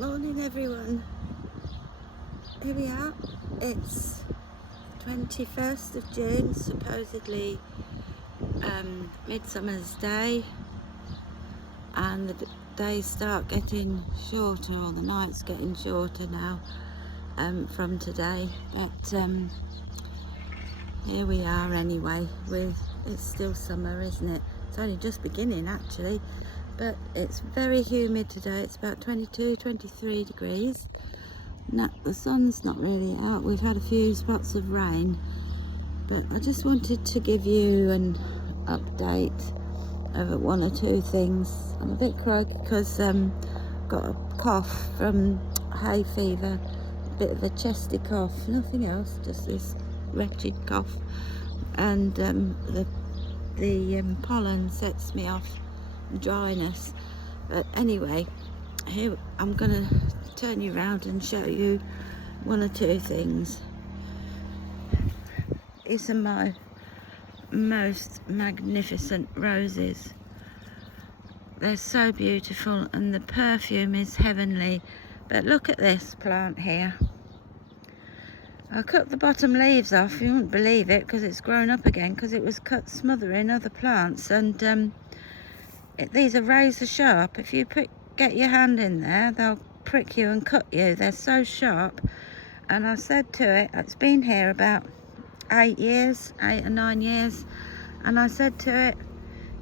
Morning everyone, here we are. It's 21st of June, supposedly Midsummer's Day, and the days start getting shorter, or the nights getting shorter now from today, but here we are anyway. It's still summer, isn't it? It's only just beginning actually, but it's very humid today. It's about 22-23 degrees. No, the sun's not really out. We've had a few spots of rain, but I just wanted to give you an update of one or two things. I'm a bit croaky because got a cough from hay fever, a bit of a chesty cough, nothing else, just this wretched cough, and the pollen sets me off, dryness. But anyway, here I'm gonna turn you around and show you one or two things. These are my most magnificent roses. They're so beautiful and the perfume is heavenly. But look at this plant here. I cut the bottom leaves off, you wouldn't believe it, because it's grown up again, because it was cut smothering other plants. And these are razor sharp. If you get your hand in there, they'll prick you and cut you. They're so sharp. And I said to it, it's been here about 8 or 9 years, and I said to it,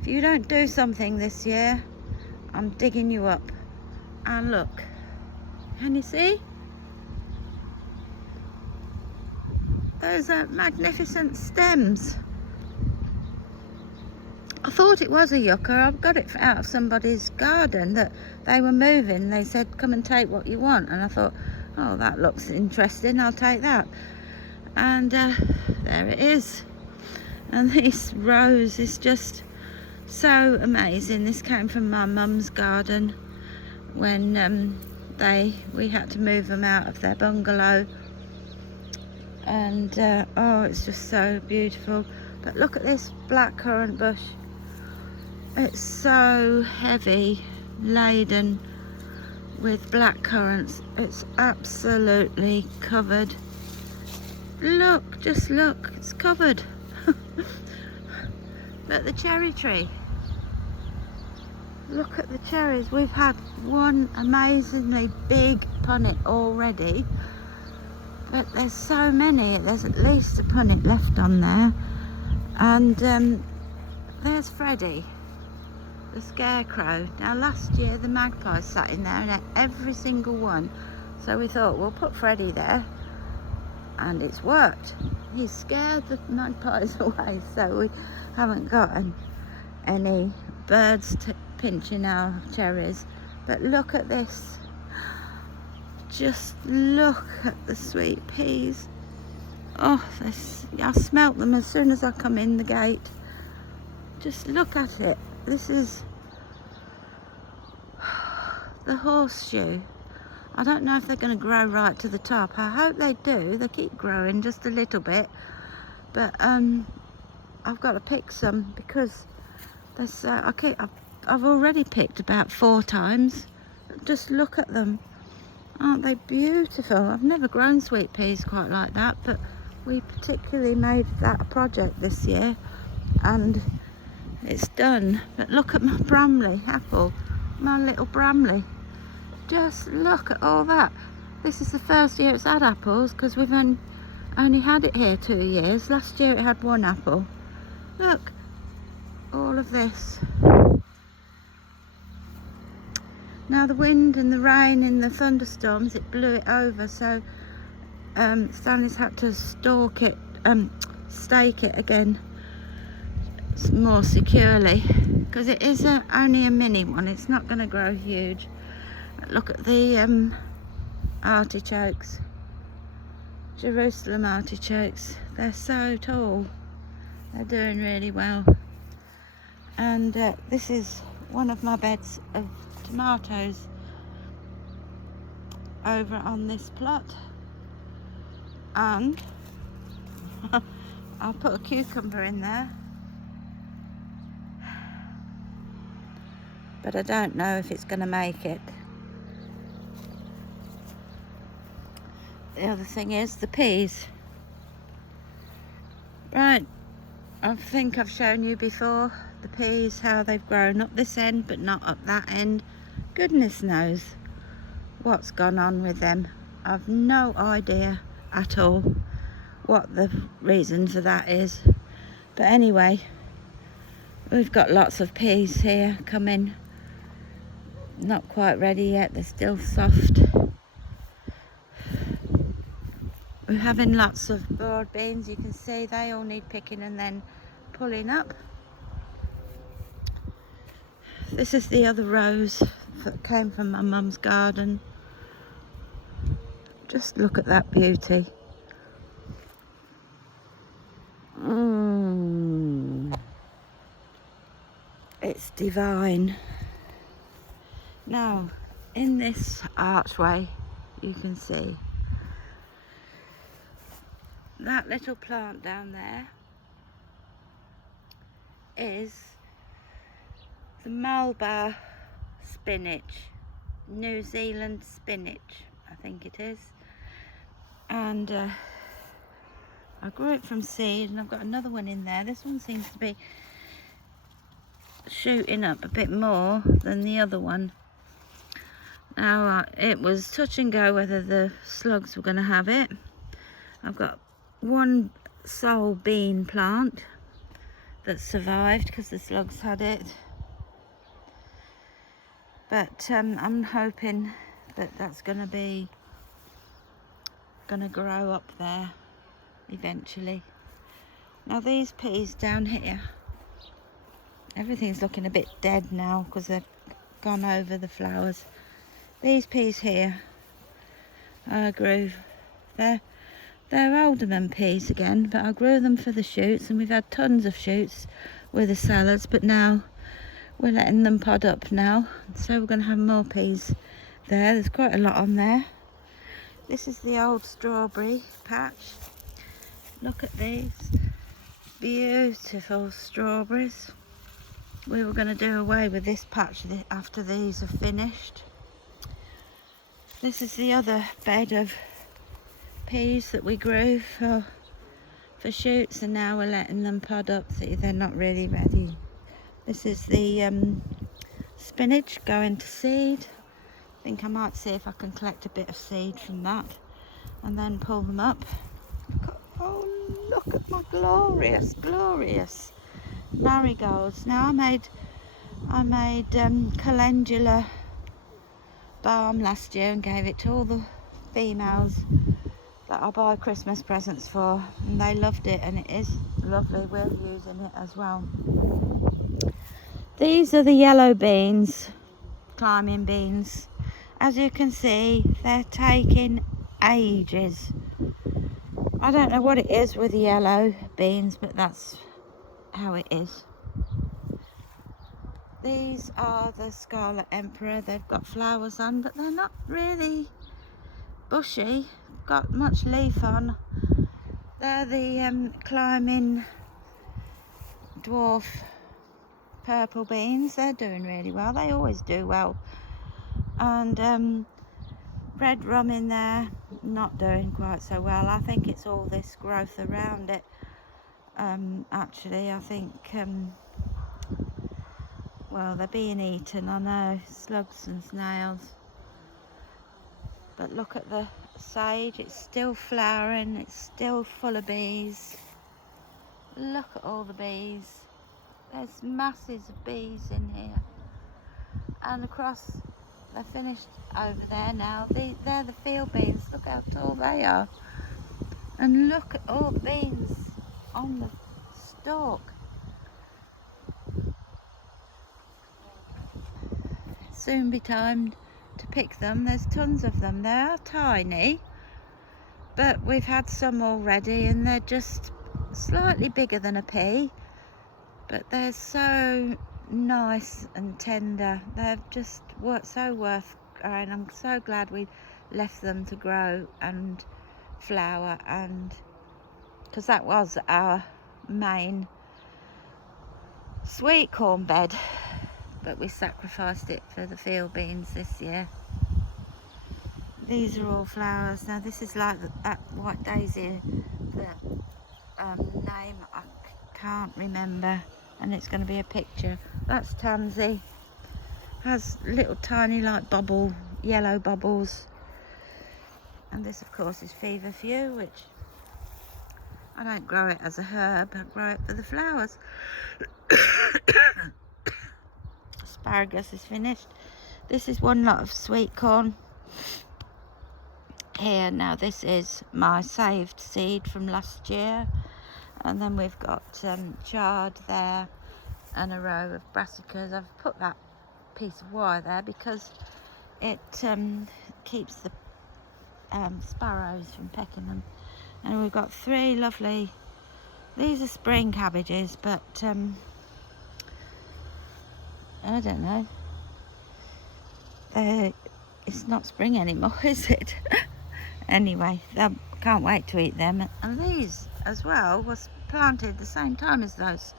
if you don't do something this year, I'm digging you up. And look, can you see? Those are magnificent stems. I thought it was a yucca. I've got it out of somebody's garden that they were moving. They said, come and take what you want. And I thought, oh, that looks interesting, I'll take that. And there it is. And this rose is just so amazing. This came from my mum's garden when we had to move them out of their bungalow. And oh, it's just so beautiful. But look at this blackcurrant bush. It's so heavy laden with blackcurrants. It's absolutely covered. Look, just look, it's covered. But the cherry tree, look at the cherries. We've had one amazingly big punnet already, but there's so many. There's at least a punnet left on there. And there's Freddie, the scarecrow. Now last year the magpies sat in there and ate every single one, so we thought we'll put Freddie there, and it's worked. He scared the magpies away, so we haven't gotten any birds pinching our cherries. But look at this, just look at the sweet peas. Oh, I smelt them as soon as I come in the gate. Just look at it. This is the horseshoe. I don't know if they're going to grow right to the top. I hope they do. They keep growing just a little bit, but I've got to pick some because there's I've already picked about 4 times. Just look at them. Aren't they beautiful? I've never grown sweet peas quite like that, but we particularly made that a project this year and it's done. But look at my Bramley apple, my little Bramley. Just look at all that. This is the first year it's had apples, because we've only had it here 2 years. Last year it had 1 apple. Look, all of this. Now the wind and the rain and the thunderstorms, it blew it over, so Stanley's had to stake it again more securely, because it is only a mini one. It's not going to grow huge. Look at the artichokes, Jerusalem artichokes. They're so tall. They're doing really well. And this is one of my beds of tomatoes over on this plot. And I'll put a cucumber in there. But I don't know if it's going to make it. the other thing is the peas. Right, I think I've shown you before the peas, how they've grown up this end but not up that end. Goodness knows what's gone on with them. I've no idea at all what the reason for that is. But anyway, we've got lots of peas here coming. Not quite ready yet, they're still soft. We're having lots of broad beans. You can see they all need picking and then pulling up. This is the other rows that came from my mum's garden. Just look at that beauty. It's divine. Now, in this archway, you can see that little plant down there is the Malabar spinach, New Zealand spinach, I think it is. And I grew it from seed, and I've got another one in there. This one seems to be shooting up a bit more than the other one. Now, it was touch and go whether the slugs were going to have it. I've got one sole bean plant that survived because the slugs had it. But I'm hoping that that's going to grow up there eventually. Now these peas down here, everything's looking a bit dead now because they've gone over the flowers. These peas here I grew, they're alderman peas again, but I grew them for the shoots, and we've had tons of shoots with the salads, but now we're letting them pod up now, so we're going to have more peas there. There's quite a lot on there. This is the old strawberry patch. Look at these beautiful strawberries. We were going to do away with this patch after these are finished. This is the other bed of peas that we grew for shoots, and now we're letting them pod up. See, they're not really ready. This is the spinach going to seed. I think I might see if I can collect a bit of seed from that and then pull them up. Oh, look at my glorious marigolds. Now I made calendula balm last year and gave it to all the females that I buy Christmas presents for, and they loved it, and it is lovely. We're using it as well. These are the yellow beans, climbing beans. As you can see, they're taking ages. I don't know what it is with the yellow beans, but that's how it is. These are the Scarlet Emperor. They've got flowers on, but they're not really bushy, got much leaf on. They're the climbing dwarf purple beans. They're doing really well. They always do well. And red rum in there, not doing quite so well. I think it's all this growth around it. Actually, I think well, they're being eaten, I know, slugs and snails. But look at the sage, it's still flowering, it's still full of bees. Look at all the bees. There's masses of bees in here. And across, they're finished over there now. They're the field beans. Look how tall they are. And look at all the beans on the stalk. Soon be time to pick them. There's tons of them. They are tiny, but we've had some already, and they're just slightly bigger than a pea, but they're so nice and tender. They're just so worth growing. I'm so glad we left them to grow and flower, and because that was our main sweet corn bed, but we sacrificed it for the field beans this year. These are all flowers. Now this is like that white daisy, the name I can't remember, and it's going to be a picture. That's tansy. Has little tiny like yellow bubbles. And this of course is feverfew, which I don't grow it as a herb, I grow it for the flowers. Asparagus is finished. This is one lot of sweet corn here. Now this is my saved seed from last year, and then we've got chard there and a row of brassicas. I've put that piece of wire there because it keeps the sparrows from pecking them. And we've got 3 lovely, these are spring cabbages, but I don't know, it's not spring anymore, is it? Anyway, I can't wait to eat them. And these as well was planted the same time as those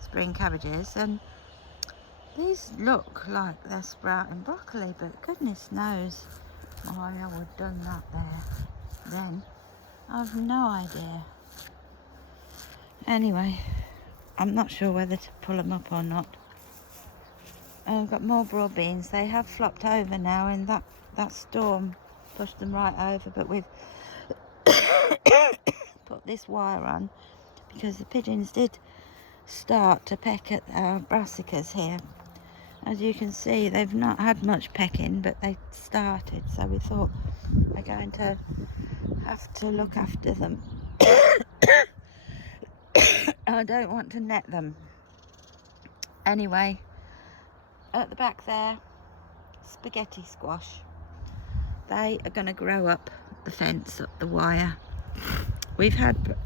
spring cabbages, and these look like they're sprouting broccoli, but goodness knows why I would have done that there then. I've no idea. Anyway, I'm not sure whether to pull them up or not. I've got more broad beans. They have flopped over now, and that storm pushed them right over, but we've put this wire on because the pigeons did start to peck at our brassicas here. As you can see, they've not had much pecking, but they started, so we thought we're going to have to look after them. I don't want to net them. Anyway, at the back there, spaghetti squash. They are going to grow up the fence, up the wire. We've had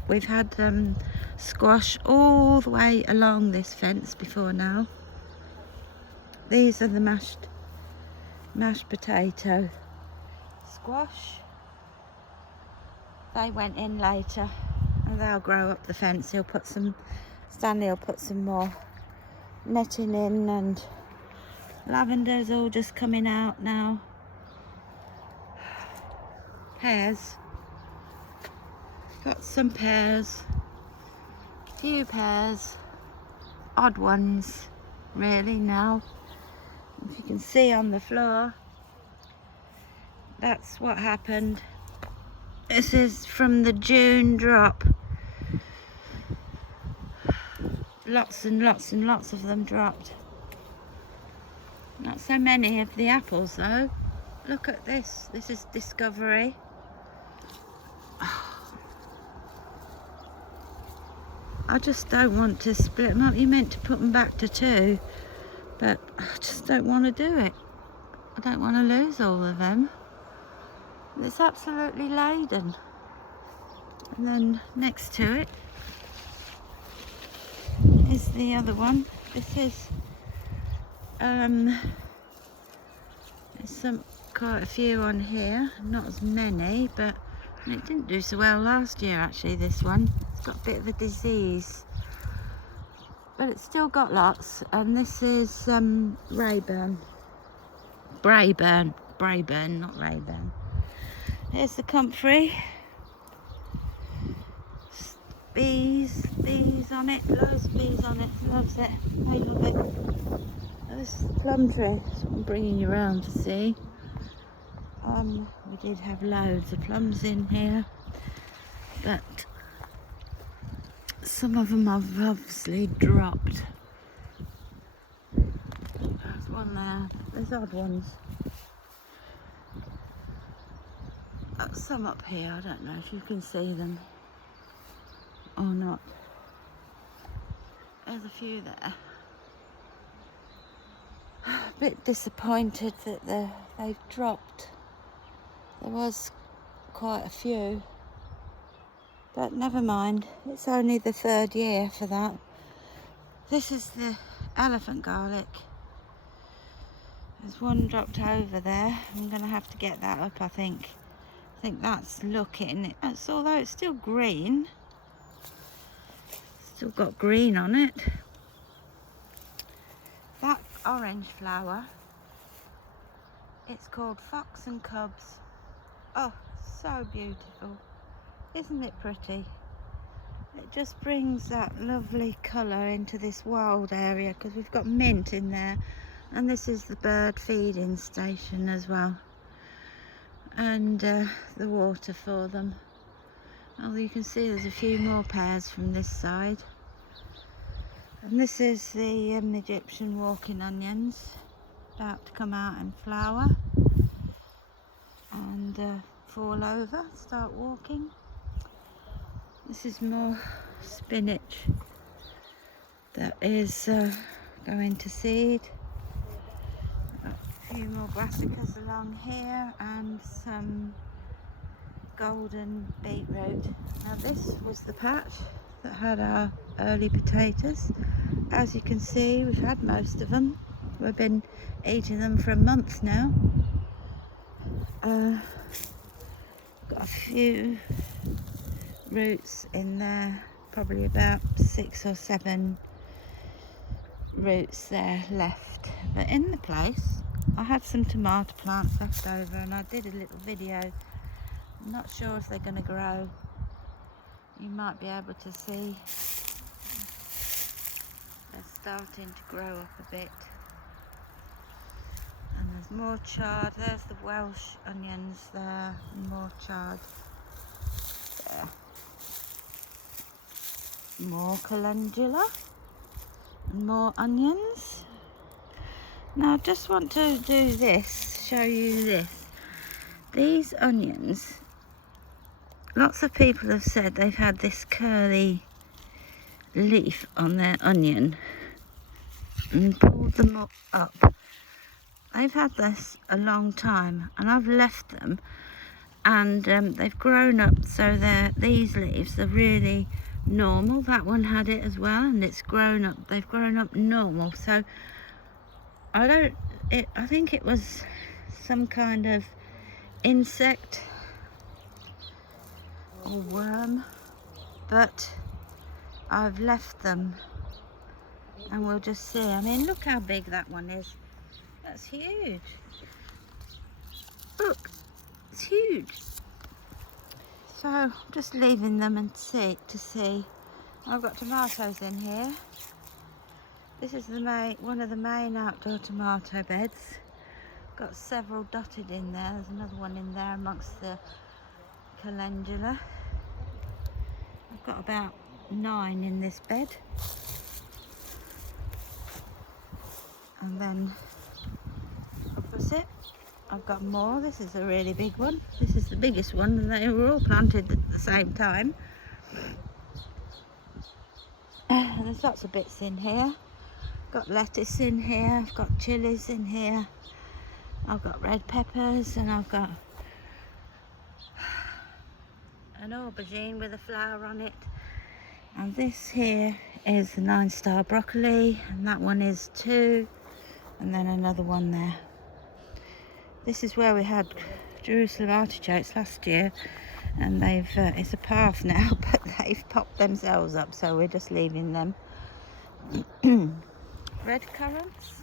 squash all the way along this fence before now. These are the mashed potato squash. They went in later, and they'll grow up the fence. Stanley will put some more netting in, and lavender's all just coming out now. Pears. Got some pears. Few pears. Odd ones, really, now. If you can see on the floor, that's what happened. This is from the June drop. Lots and lots and lots of them dropped. Not so many of the apples though. Look at this. This is Discovery. I just don't want to split them up. You meant to put them back to 2, but I just don't want to do it. I don't want to lose all of them. It's absolutely laden. And then next to it is the other one. This is there's quite a few on here, not as many, but it didn't do so well last year actually, this one. It's got a bit of a disease, but it's still got lots. And this is Brayburn, not Rayburn. Here's the comfrey. Bees on it, loads of bees on it, loves it, I love it. This is the plum tree, that's what I'm bringing you around to see. We did have loads of plums in here, but some of them have obviously dropped. There's one there, there's odd ones. Some up here, I don't know if you can see them or not. There's a few there. A bit disappointed that they've dropped. There was quite a few, but never mind. It's only the 3rd year for that. This is the elephant garlic. There's one dropped over there. I'm going to have to get that up, I think. I think that's looking, although it's still green. Still got green on it. That orange flower, it's called Fox and Cubs. Oh, so beautiful. Isn't it pretty? It just brings that lovely colour into this wild area, because we've got mint in there, and this is the bird feeding station as well, and the water for them. Oh, you can see there's a few more pairs from this side. And this is the Egyptian walking onions, about to come out and flower and fall over, start walking. This is more spinach that is going to seed. A few more brassicas along here and some golden beetroot. Now this was the patch that had our early potatoes. As you can see, we've had most of them. We've been eating them for a month now. Got a few roots in there, probably about 6 or 7 roots there left. But in the place, I had some tomato plants left over, and I did a little video. I'm not sure if they're going to grow. You might be able to see they're starting to grow up a bit. And there's more chard. There's the Welsh onions there, more chard there. More calendula and more onions. Now I just want to do this, show you this. These onions, lots of people have said they've had this curly leaf on their onion and pulled them up. They've had this a long time, and I've left them, and they've grown up, so these leaves are really normal. That one had it as well, and it's grown up. They've grown up normal. So I think it was some kind of insect or worm, but I've left them, and we'll just see. I mean, look how big that one is. That's huge. Look, it's huge. So just leaving them and to see. I've got tomatoes in here. This is one of the main outdoor tomato beds. Got several dotted in there. There's another one in there amongst the calendula. I've got about 9 in this bed. And then opposite, I've got more. This is a really big one. This is the biggest one, and they were all planted at the same time. There's lots of bits in here. Got lettuce in here, I've got chilies in here, I've got red peppers, and I've got an aubergine with a flower on it. And this here is the 9-star broccoli, and that one is 2, and then another one there. This is where we had Jerusalem artichokes last year, and it's a path now, but they've popped themselves up, so we're just leaving them. Red currants.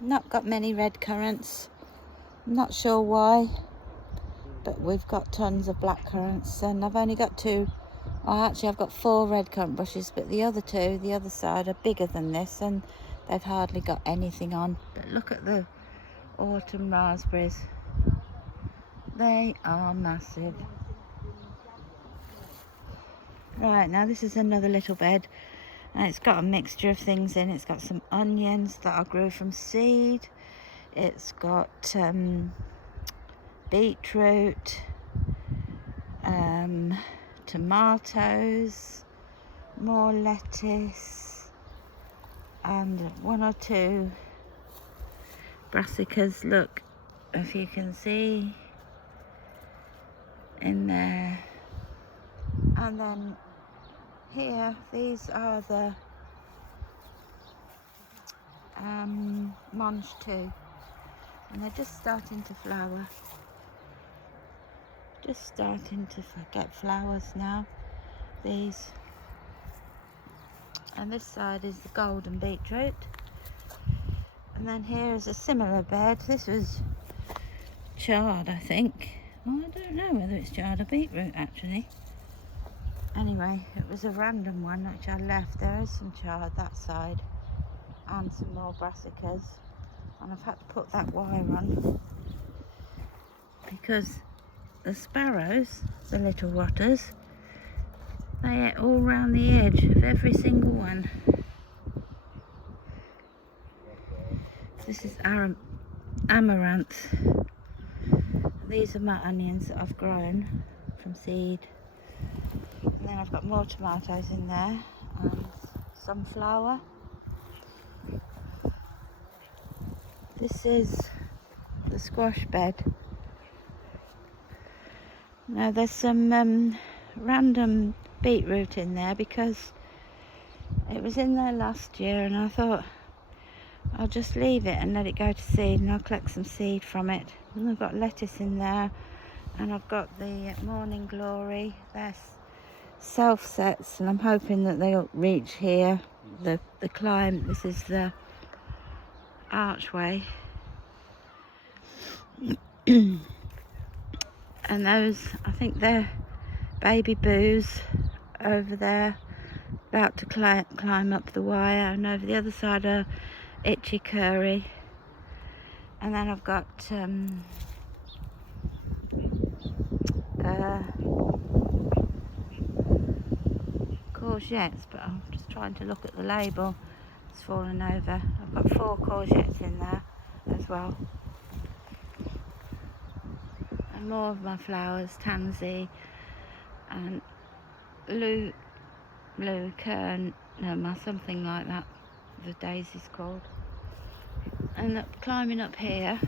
Not got many red currants. I'm not sure why, but we've got tons of black currants, and I've only got 2. Actually, I've got 4 red currant bushes, but the other 2, the other side, are bigger than this, and they've hardly got anything on. But look at the autumn raspberries. They are massive. Right, now this is another little bed, and it's got a mixture of things in. It's got some onions that I grew from seed. It's got beetroot, tomatoes, more lettuce, and 1 or 2 brassicas. Look, if you can see in there. And then here, these are the mange too, and they're just starting to flower. Just starting to get flowers now, these. And this side is the golden beetroot. And then here is a similar bed. This was chard, I think. Well, I don't know whether it's chard or beetroot actually. Anyway, it was a random one which I left. There is some chard that side and some more brassicas, and I've had to put that wire on because the sparrows, the little rotters, they ate all round the edge of every single one. This is amaranth. These are my onions that I've grown from seed. And then I've got more tomatoes in there and sunflower. This is the squash bed. Now there's some random beetroot in there because it was in there last year, and I thought I'll just leave it and let it go to seed, and I'll collect some seed from it. And I've got lettuce in there, and I've got the morning glory. They're self sets, and I'm hoping that they'll reach here. The climb. This is the archway. And those, I think they're baby boos over there, about to climb up the wire, and over the other side are itchy curry. And then I've got courgettes, but I'm just trying to look at the label. It's fallen over. I've got 4 courgettes in there as well. And more of my flowers, tansy and lucerne, something like that, the daisy's called. And climbing up here,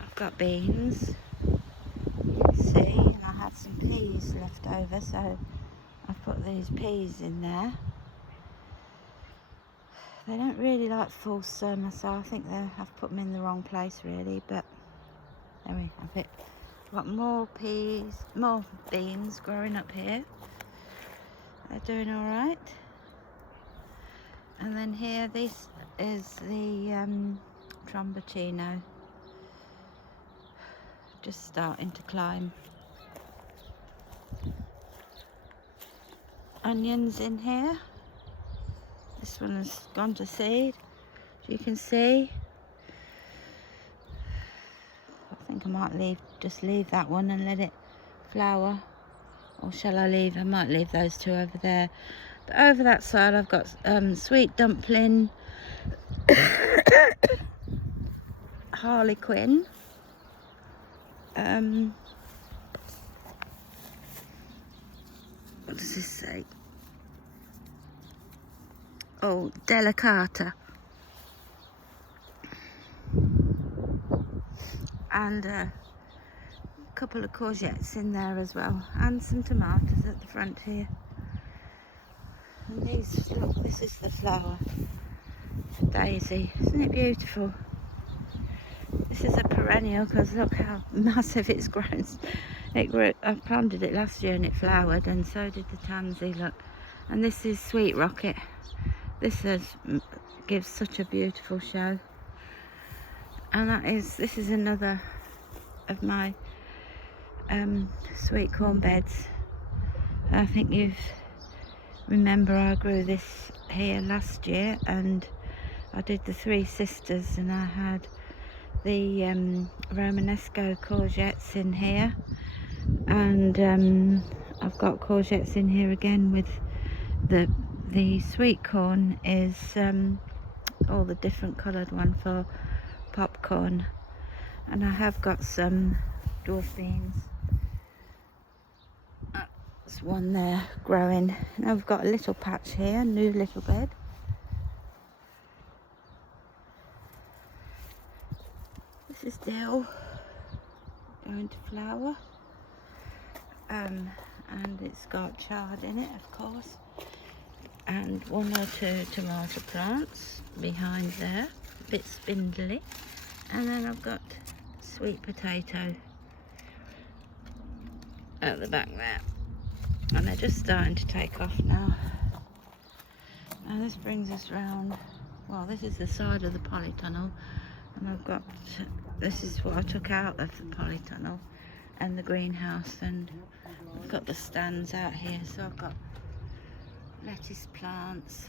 I've got beans, you can see, and I had some peas left over, so I've put these peas in there. They don't really like full summer, so I think I've put them in the wrong place really, but there we have it. I've got more peas, more beans growing up here. They're doing all right. And then here, this is the tromboncino, just starting to climb. Onions in here. This one has gone to seed, as you can see. I think I might just leave that one and let it flower. Or shall I might leave those 2 over there. But over that side I've got sweet dumpling, harlequin, what does this say? Oh, delicata. And a couple of courgettes in there as well, and some tomatoes at the front here. And these, look, this is the flower, daisy. Isn't it beautiful? This is a perennial because look how massive it's grown. It grew. I planted it last year and it flowered, and so did the tansy. Look, and this is sweet rocket. This gives such a beautiful show. And this is another of my sweet corn beds. I think you remember I grew this here last year, and I did the 3 sisters, and I had the Romanesco courgettes in here, and I've got courgettes in here again with the sweet corn is all the different coloured one for popcorn, and I have got some dwarf beans. There's one there growing. Now we've got a little patch here, new little bed. This is dill going to flower, and it's got chard in it, of course, and 1 or 2 tomato plants behind there, a bit spindly. And then I've got sweet potato at the back there, and they're just starting to take off now. Now this brings us round well, this is the side of the polytunnel, and I've got, this is what I took out of the polytunnel and the greenhouse, and I've got the stands out here. So I've got lettuce plants,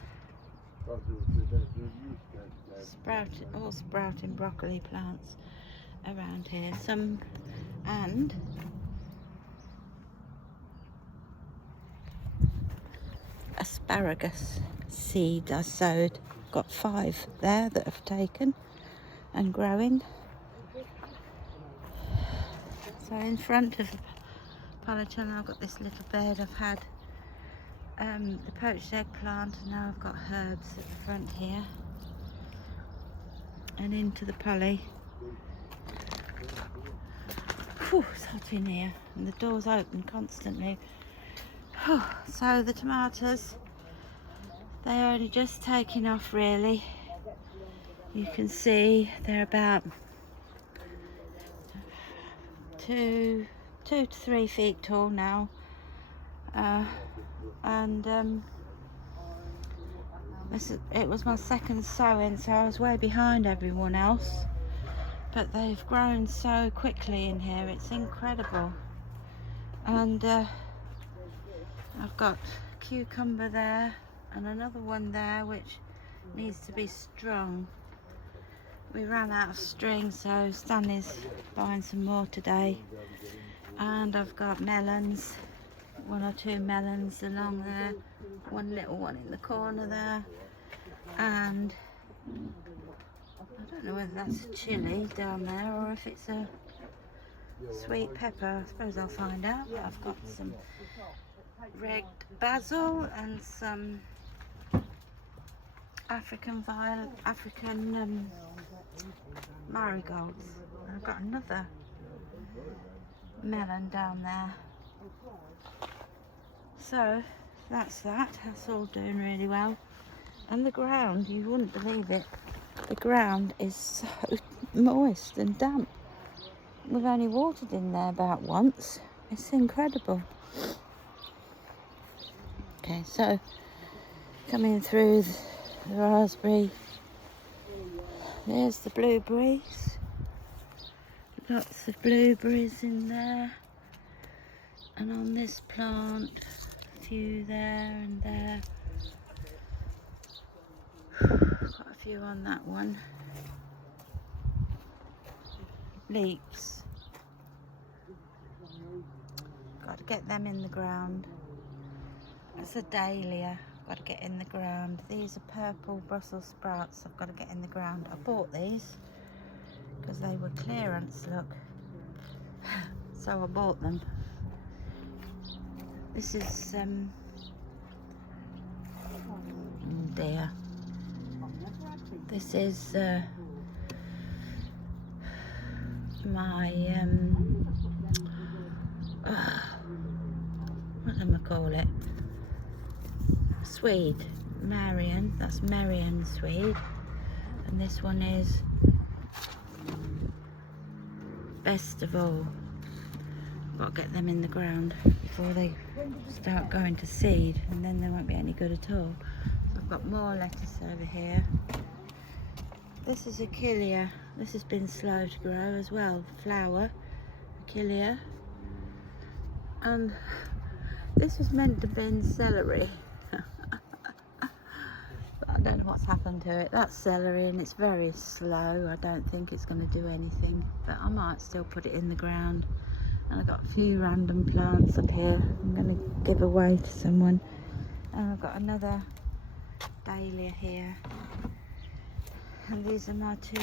sprouting broccoli plants around here, some, and asparagus seed I sowed. Got 5 there that have taken and growing. So in front of the polytunnel I've got this little bed. I've had the poached eggplant, and now I've got herbs at the front here. And into the poly. Whew, it's hot in here, and the door's open constantly. So the tomatoes, they're only just taking off really. You can see they're about 2 to 3 feet tall now, it was my second sowing, so I was way behind everyone else, but they've grown so quickly in here, it's incredible. And I've got cucumber there and another one there which needs to be strung. We ran out of string, so Stanley's buying some more today. And I've got melons, 1 or 2 melons along there, one little one in the corner there, and I don't know whether that's a chilli down there or if it's a sweet pepper. I suppose I'll find out. But I've got some red basil and some African marigolds. And I've got another melon down there. So that's all doing really well. And the ground, you wouldn't believe it, the ground is so moist and damp. We've only watered in there about once. It's incredible. Okay, so coming through the raspberry, there's the blueberries. Lots of blueberries in there. And on this plant, a few there and there. Quite a few on that one. Leeks. Got to get them in the ground. That's a dahlia. Got to get in the ground. These are purple Brussels sprouts. I've got to get in the ground. I bought these because they were clearance, look. So I bought them. This is dear. This is my what do I call it? Swede. Marion. That's Marion Swede. And this one is best of all. Got to get them in the ground before they start going to seed, and then they won't be any good at all. So I've got more lettuce over here. This is Achillea. This has been slow to grow as well. Flower, Achillea. And this was meant to be celery. But I don't know what's happened to it. That's celery and it's very slow. I don't think it's going to do anything, but I might still put it in the ground. And I've got a few random plants up here I'm going to give away to someone. And I've got another dahlia here. And these are my 2